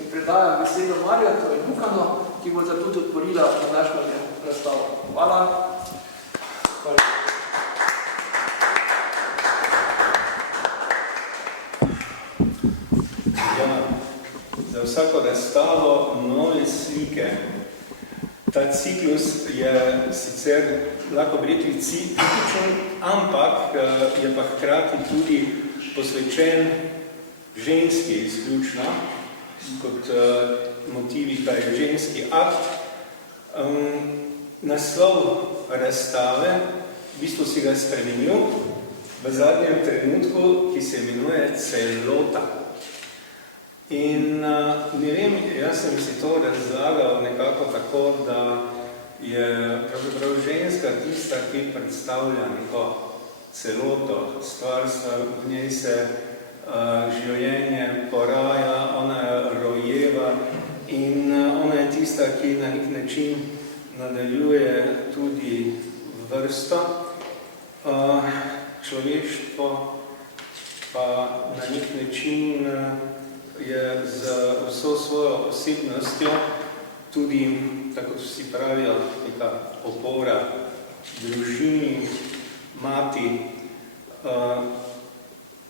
in predajam besedo Marjatu in Lukano, ki bo tudi odporila današnjo razstavo. Hvala. Ja, za vsako razstavo nove slike. Ta ciklus je sicer, lahko bi rekli, cikličen, ampak je pa hkrati tudi posvečen ženski izključno, kot motivi, kaj je ženski akt. Naslov razstave, v bistvu si ga spremenil v zadnjem trenutku, ki se imenuje Celota. In ne vem, jaz sem si to razlagal nekako tako, da je pravzaprav ženska tista, ki predstavlja neko celoto, stvarstva, v njej se življenje poraja, ona rojeva in ona je tista, ki na nek način nadaljuje tudi vrsto. Človeštvo pa na nek način je z vso svojo osebnostjo tudi, tako vsi pravijo, neka opora družini, mati.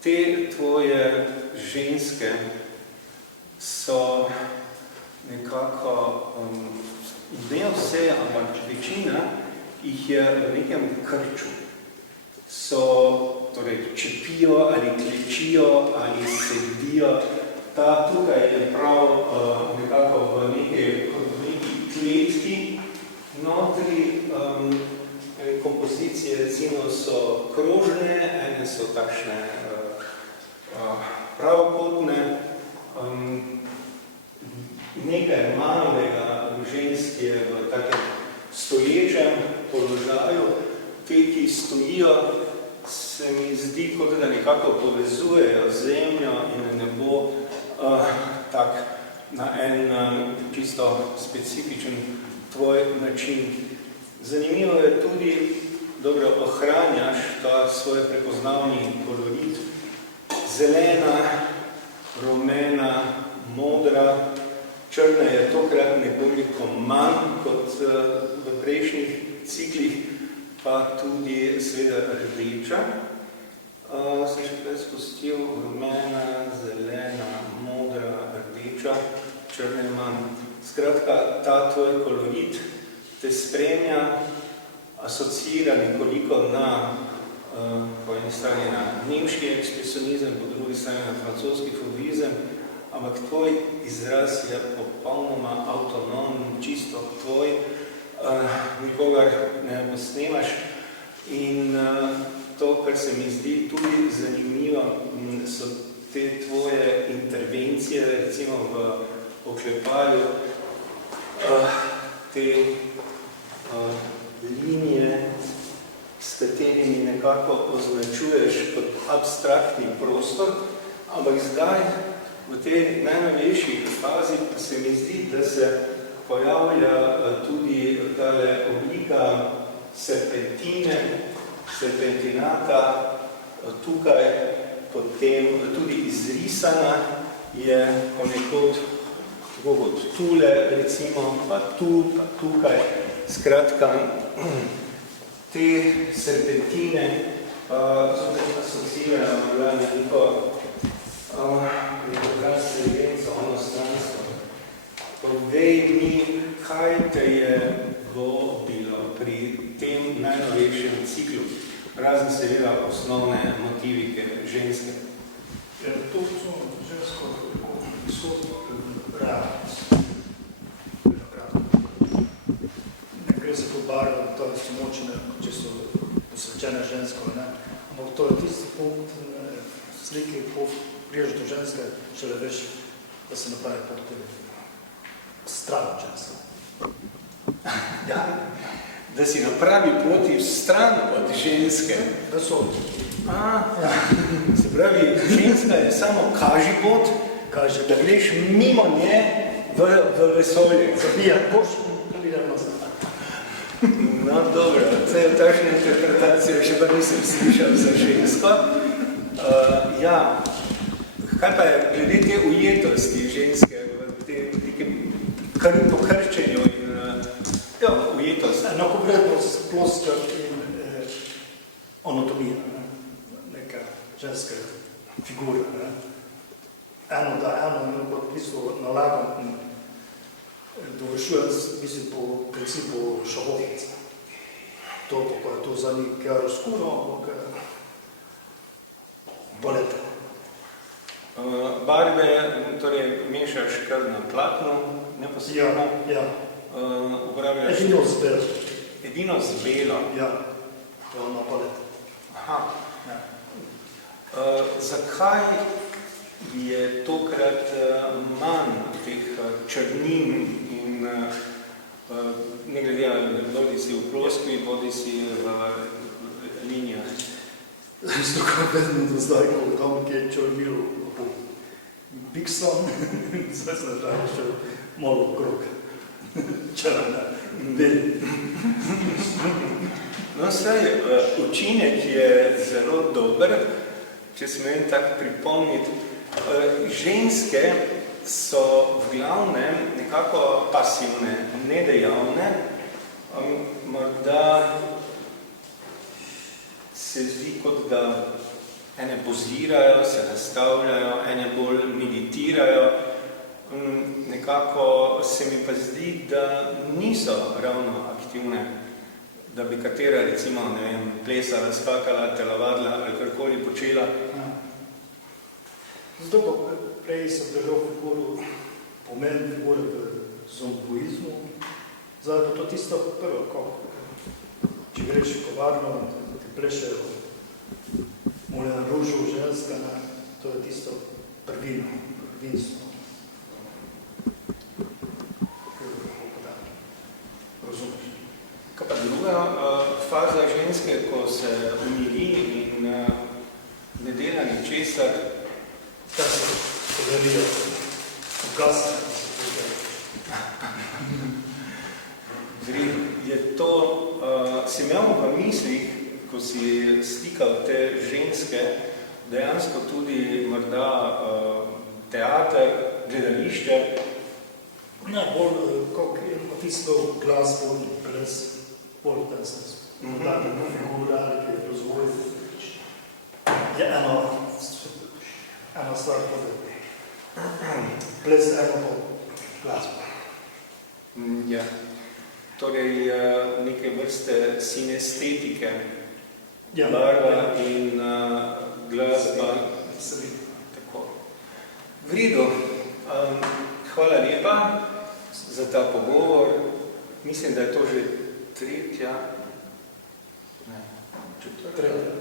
Te tvoje ženske so nekako, ne vse, ampak večina jih je v nekem krču. So, torej, čepijo ali klečijo ali sedijo. Ta tukaj je prav nekako v neki kletki. Notri kompozicije recimo so krožne, ene so takšne pravokotne. Nekaj malega žensk je v takem stoječem položaju. Te, ki stojijo, se mi zdi, kot da nekako povezujejo zemljo in nebo tak na en čisto specifičen tvoj način. Zanimivo je tudi, dobro ohranjaš ta svoj prepoznavni kolorit. Zelena, rumena, modra, črna je tokrat nekoliko manj kot v prejšnjih ciklih, pa tudi seveda rdeča. Sem še kaj spustil, rumena, zelena, modra, rdeča, črna je manj. Skratka, ta tvoj kolorit te spremlja, asocira nekoliko na, po eni strani na nemški ekspresionizem, po drugi strani na francoski fovizem, ampak tvoj izraz je popolnoma avtonomen, čisto tvoj, nikogar ne posnemaš. In to, kar se mi zdi tudi zanimivo, so te tvoje intervencije, recimo v oklepaju, te linije, s katerimi nekako označuješ kot abstraktni prostor, ampak zdaj v tej najnovejši fazi se mi zdi, da se pojavlja tudi tale oblika serpentine, serpentinata, tukaj potem tudi izrisana je ponekod tako kot tule, recimo, pa tu, pa tukaj. Skratka, te serpentine pa zopet asocirajo na neko transcendenco, onostranstvo. Povej mi, kaj te je vobilo pri tem najnovejšem ciklu, razen seveda osnovne motivike ženske? To so žensko visoko realnost. Ne gre za to barvo, to je samočine, čisto posvečene žensko, ne? Ampak to je tisti punkt slike, ko priješ do ženske, šele veš, da se napravi pod tudi stran žensko. Ja, da si napravi poti stran od ženske. Da so. Ja. Se pravi, ženska je samo kaži pot, da greš mimo nje v vesolje. Zabija koš in gledamo se. No, dobro, to je takšna interpretacija, še pa nisem slišal za žensko. Ja, kaj pa je glede te ujetosti ženske v pokrščenju in ujetost. Enakovrednost, ploskar in anatomija, neka ženska figura. Eno da eno, kot v bistvu nalagam in dovršujem po principu šahovnice. To, ko je to za njih chiaroscuro, ampak baleta. Barve, torej mešaš kar na platnu, neposredno. Ja. Uporabljaš... Edino z belo. Edino z belo? Ja, to je na baleta. Aha. Ja. Zakaj je tokrat manj teh črnin in ne glede ali bodi si v ploskvi, bodi si v linijah? Isto kot vedno do zdaj, ko tam je črnil po Bixon, zdaj se nažal še malo okrog. Črna, beli. No, saj, učinek je zelo dober, če smem tako pripomniti. Ženske so v glavnem nekako pasivne, nedejavne, morda se zdi, kot da ene pozirajo, se nastavljajo, ene bolj meditirajo. Nekako se mi pa zdi, da niso ravno aktivne, da bi katera, recimo, ne vem, plesala, skakala, telovadila ali karkoli počela. Zato pa prej sem držal pomen figure v zomboizmu, zdaj pa to tisto prvo, če greš v kovarno, ti plešejo Moulin Rouge ženska, to je tisto prvinstvo. Razumeš? Kaj pa druga faza ženske, ko se umiri in ne dela ničesar? Ta se podarijo ugasne. Je to, si imel v mislih, ko si slikal te ženske, dejansko tudi morda teater, gledališče? Ne, bolj kot tisto glasbo in ples, bolj v ten sens. Morda figura ali razvoj je ena stvar podobna. Ples eno glasbo. Ja. Torej, neke vrste sinestetike, barva in glasba. Tako. V redu. Hvala lepa za ta pogovor. Mislim, da je to že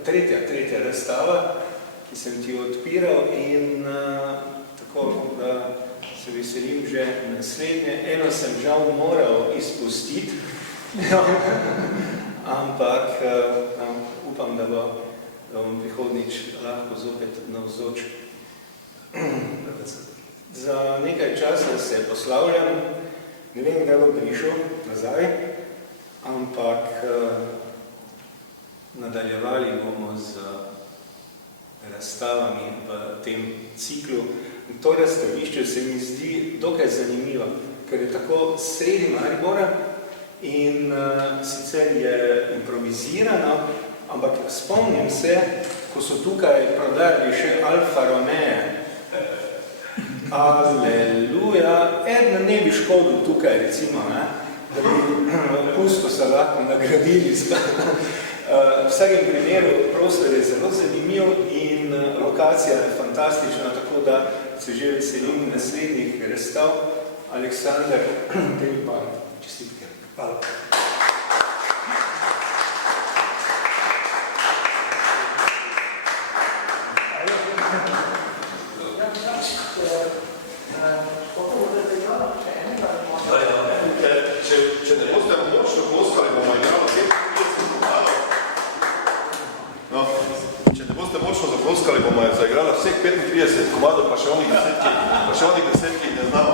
tretja razstava, ki sem ti odpiral in tako, da se veselim že naslednje. Eno sem žal moral izpustiti, ampak upam, da bom prihodnič lahko zopet navzoč. Za nekaj časa se poslavljam, ne vem, kdaj bom prišel nazaj, ampak nadaljevali bomo z razstavami v tem ciklu. To razstavišče se mi zdi dokaj zanimivo, ker je tako sredi Maribora in sicer je improvizirano, ampak spomnim se, ko so tukaj prodali še Alfa Romeo. Aleluja, eden ne bi škodil tukaj, recimo, da bi kustosa lahko nagradili. V vsakem primeru prostor je zelo zanimiv in lokacija je fantastična, tako da se že veselim naslednjih razstav. Aleksander, tebi pa čestitke. Hvala. Če ne boste močno ploskali, bomo igrali 37 komadov. No, če ne boste močno zaploskali, bomo zaigrali vseh 35 komadov, pa še onih 10, ki jih ne znamo.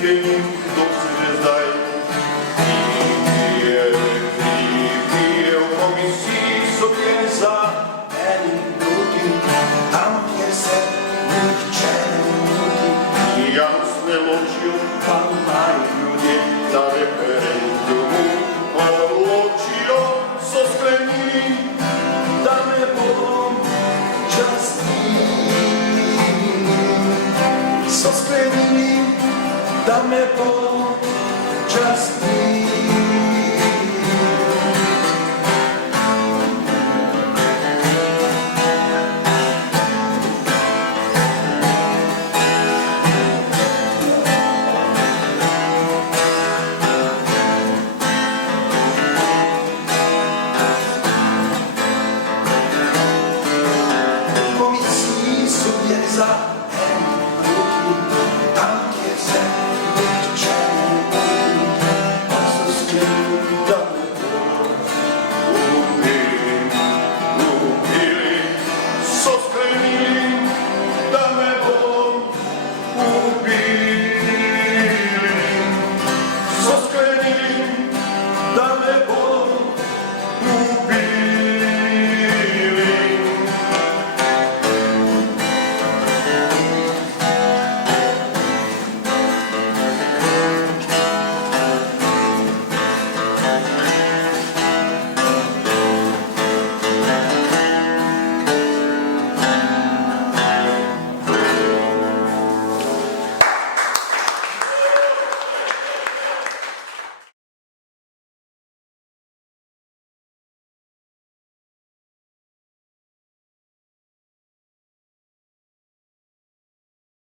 pijenik, dok se že zdaj pije v komisiji so bili za enim drugim, tam kjer se nihče ne mudi. Jasne ločijo pa mali ljudje na referendumu odločijo, so sklenili, da me bom častili. So sklenili, da me bom